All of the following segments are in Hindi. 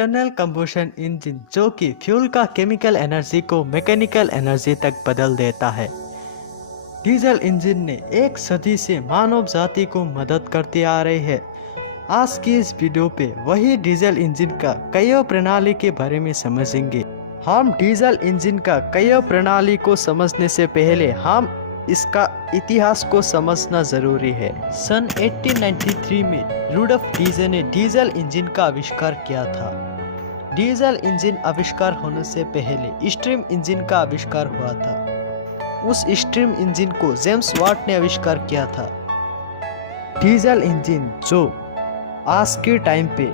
इंटरनल कंबशन इंजन जो कि फ्यूल का केमिकल एनर्जी को मैकेनिकल एनर्जी तक बदल देता है। डीजल इंजन ने एक सदी से मानव जाति को मदद करती आ रही है। आज की इस वीडियो पे वही डीजल इंजन का कई प्रणाली के बारे में समझेंगे। हम डीजल इंजन का कई प्रणाली को समझने से पहले हम इसका इतिहास को समझना जरूरी है। सन 1893 में रुडोल्फ डीजल ने डीजल इंजन का आविष्कार किया था। डीजल इंजन आविष्कार होने से पहले स्टीम इंजन का आविष्कार हुआ था। उस स्टीम इंजन को जेम्स वाट ने आविष्कार किया था। डीजल इंजन जो आज के टाइम पे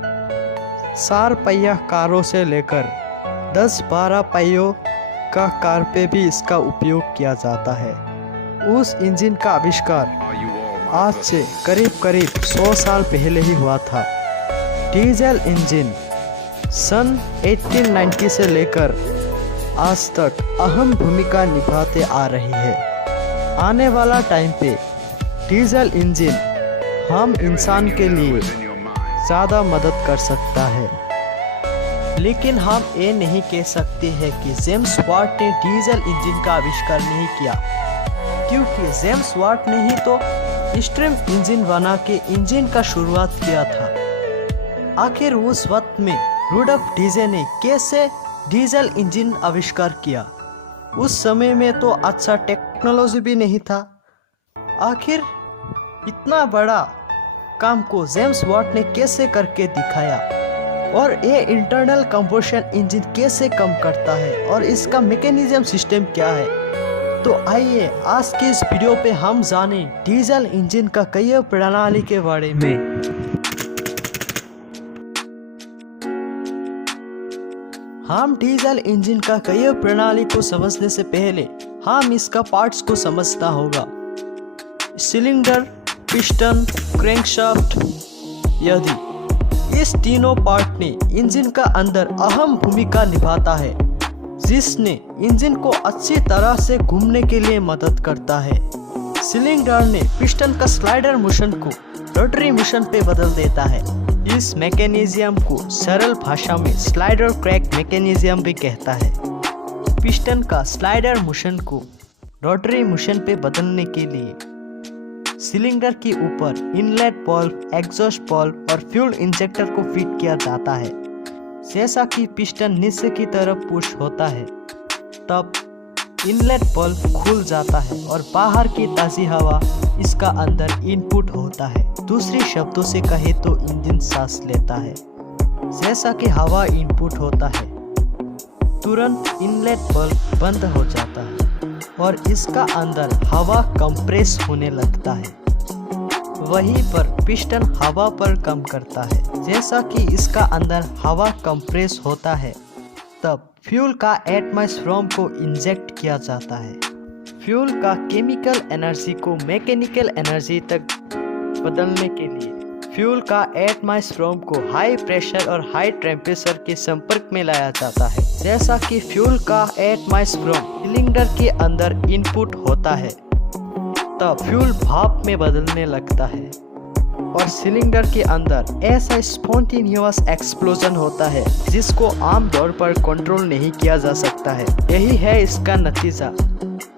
4 पहिया कारों से लेकर 10-12 पहियों का कार पे भी इसका उपयोग किया जाता है। उस इंजन का आविष्कार आज से करीब 100 साल पहले ही हुआ था। डीजल इंजन सन 1890 से लेकर आज तक अहम भूमिका निभाते आ रही है। आने वाला टाइम पे डीजल इंजन हम इंसान के लिए ज़्यादा मदद कर सकता है, लेकिन हम ये नहीं कह सकते हैं कि जेम्स वाट ने डीजल इंजन का आविष्कार नहीं किया, क्योंकि जेम्स वाट ने ही तो स्टीम इंजन बना के इंजन का शुरुआत किया था। आखिर उस वक्त में रुडोल्फ डीजल ने कैसे डीजल इंजन आविष्कार किया? उस समय में तो अच्छा टेक्नोलॉजी भी नहीं था। आखिर इतना बड़ा काम को जेम्स वाट ने कैसे करके दिखाया, और ये इंटरनल कंबशन इंजन कैसे काम करता है और इसका मैकेनिज्म सिस्टम क्या है? तो आइए आज के इस वीडियो पे हम जाने डीजल इंजन का कई प्रणाली के बारे में। हम डीजल इंजन का कई प्रणाली को समझने से पहले हम इसका पार्ट्स को समझना होगा। सिलेंडर, पिस्टन, क्रैंकशाफ्ट यदि इस तीनों पार्ट ने इंजन का अंदर अहम भूमिका निभाता है, जिसने इंजन को अच्छी तरह से घूमने के लिए मदद करता है। सिलेंडर ने पिस्टन का स्लाइडर मोशन को रोटरी मोशन पे बदल देता है। इस मैकेनिज्म को सरल भाषा में स्लाइडर क्रैक मैकेनिज्म भी कहता है। पिस्टन का स्लाइडर मोशन को रोटरी मोशन पे बदलने के लिए सिलेंडर के ऊपर इनलेट वाल्व, एग्जॉस्ट वाल्व और फ्यूल इंजेक्टर को फिट किया जाता है। जैसा कि पिस्टन नीचे की तरफ पुश होता है, तब इनलेट वाल्व खुल जाता है और बाहर की ताज़ी हवा इसका अंदर इनपुट होता है। दूसरे शब्दों से कहे तो इंजन सांस लेता है। जैसा कि हवा इनपुट होता है, तुरंत इनलेट वाल्व बंद हो जाता है और इसका अंदर हवा कंप्रेस होने लगता है। वहीं पर पिस्टन हवा पर काम करता है। जैसा कि इसका अंदर हवा कंप्रेस होता है, तब फ्यूल का एटमॉस्फेयर को इंजेक्ट किया जाता है। फ्यूल का केमिकल एनर्जी को मैकेनिकल एनर्जी तक बदलने के लिए फ्यूल का एटमॉस्फेयर को हाई प्रेशर और हाई टेम्परेचर के संपर्क में लाया जाता है। जैसा कि फ्यूल का एटमॉस्फेयर सिलेंडर के अंदर इनपुट होता है, तब फ्यूल भाप में बदलने लगता है और सिलेंडर के अंदर ऐसा स्पॉन्टेनियस एक्सप्लोजन होता है जिसको आमतौर पर कंट्रोल नहीं किया जा सकता है। यही है इसका नतीजा,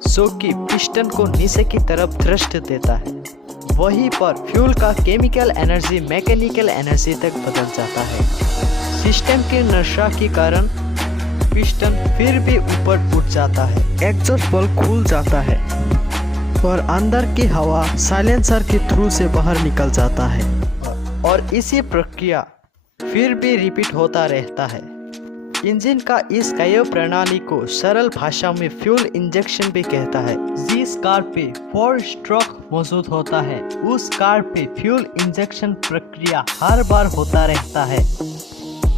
जो कि पिस्टन को नीचे की तरफ थ्रस्ट देता है। वहीं पर फ्यूल का केमिकल एनर्जी मैकेनिकल एनर्जी तक बदल जाता है। सिस्टम के नशा के कारण पिस्टन फिर भी ऊपर उठ जाता है, एग्जॉस्ट वाल्व खुल जाता है और अंदर की हवा साइलेंसर के थ्रू से बाहर निकल जाता है, और इसी प्रक्रिया फिर भी रिपीट होता रहता है। इंजन का इस कई प्रणाली को सरल भाषा में फ्यूल इंजेक्शन भी कहता है। जिस कार पे 4 स्ट्रोक मौजूद होता है, उस कार पे फ्यूल इंजेक्शन प्रक्रिया हर बार होता रहता है।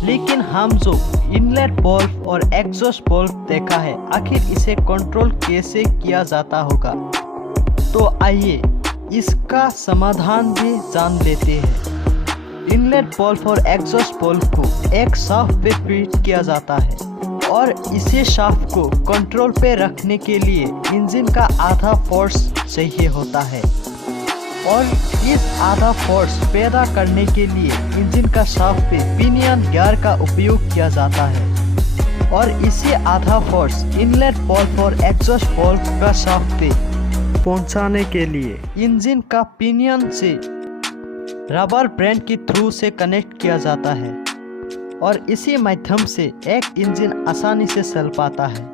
लेकिन हम जो इनलेट वाल्व और एग्जॉस्ट वाल्व देखा है, आखिर इसे कंट्रोल कैसे किया जाता होगा? तो आइए इसका समाधान भी जान लेते हैं। इनलेट वाल्व और एग्जॉस्ट वाल्व को एक शाफ्ट पे फिट किया जाता है, और इसे शाफ्ट को कंट्रोल पे रखने के लिए इंजन का आधा फोर्स चाहिए होता है। और इस आधा फोर्स पैदा करने के लिए इंजन का शाफ्ट पे पिनियन गियर का उपयोग किया जाता है और इसी आधा फोर्स इनलेट वाल्व और एग्जॉस्ट वाल्व का शाफ्ट पे पहुंचाने के लिए इंजन का पिनियन से रबर बैंड के थ्रू से कनेक्ट किया जाता है और इसी माध्यम से एक इंजन आसानी से चल पाता है।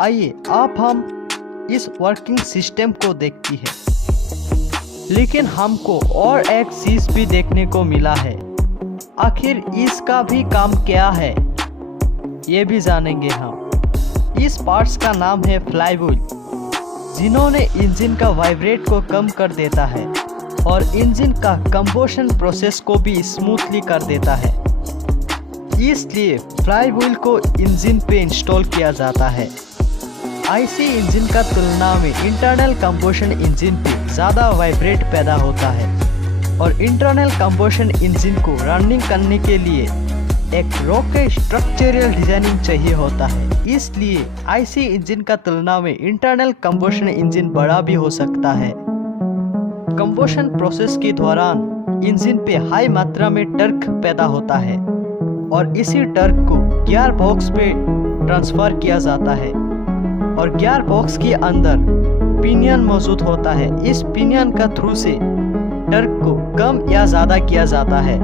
आइए अब हम इस वर्किंग सिस्टम को देखते हैं, लेकिन हमको और एक चीज भी देखने को मिला है। आखिर इसका भी काम क्या है ये भी जानेंगे हम। इस पार्ट्स का नाम है फ्लाईव्हील, जिन्होंने इंजन का वाइब्रेट को कम कर देता है और इंजन का कंबशन प्रोसेस को भी स्मूथली कर देता है। इसलिए फ्लाईव्हील को इंजन पे इंस्टॉल किया जाता है। आईसी इंजन का तुलना में इंटरनल कंबशन इंजन पे ज़्यादा वाइब्रेट पैदा होता है और इंटरनल कंबशन इंजन को रनिंग करने के लिए एक रॉकेट स्ट्रक्चरल डिजाइनिंग चाहिए होता है। इसलिए आईसी इंजन का तुलना में इंटरनल कंबशन इंजन बड़ा भी हो सकता है। कंबशन प्रोसेस के दौरान इंजन पे हाई मात्रा में टर्क पैदा होता है और इसी टर्क को गियर बॉक्स पे ट्रांसफर किया जाता है और गियर बॉक्स के अंदर पिनियन मौजूद होता है। इस पिनियन का थ्रू से टर्क को कम या ज़्यादा किया जाता है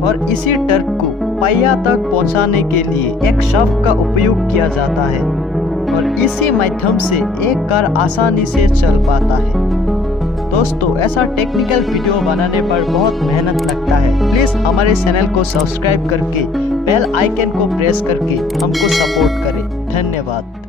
और इसी टर्क को पहिया तक पहुंचाने के लिए एक शाफ्ट का उपयोग किया जाता है और इसी माध्यम से एक कार आसानी से चल पाता है। दोस्तों, ऐसा टेक्निकल वीडियो बनाने पर बहुत मेहनत लगता है। प्लीज़ हमारे चैनल को सब्सक्राइब करके बेल आइकन को प्रेस करके हमको सपोर्ट करें। धन्यवाद।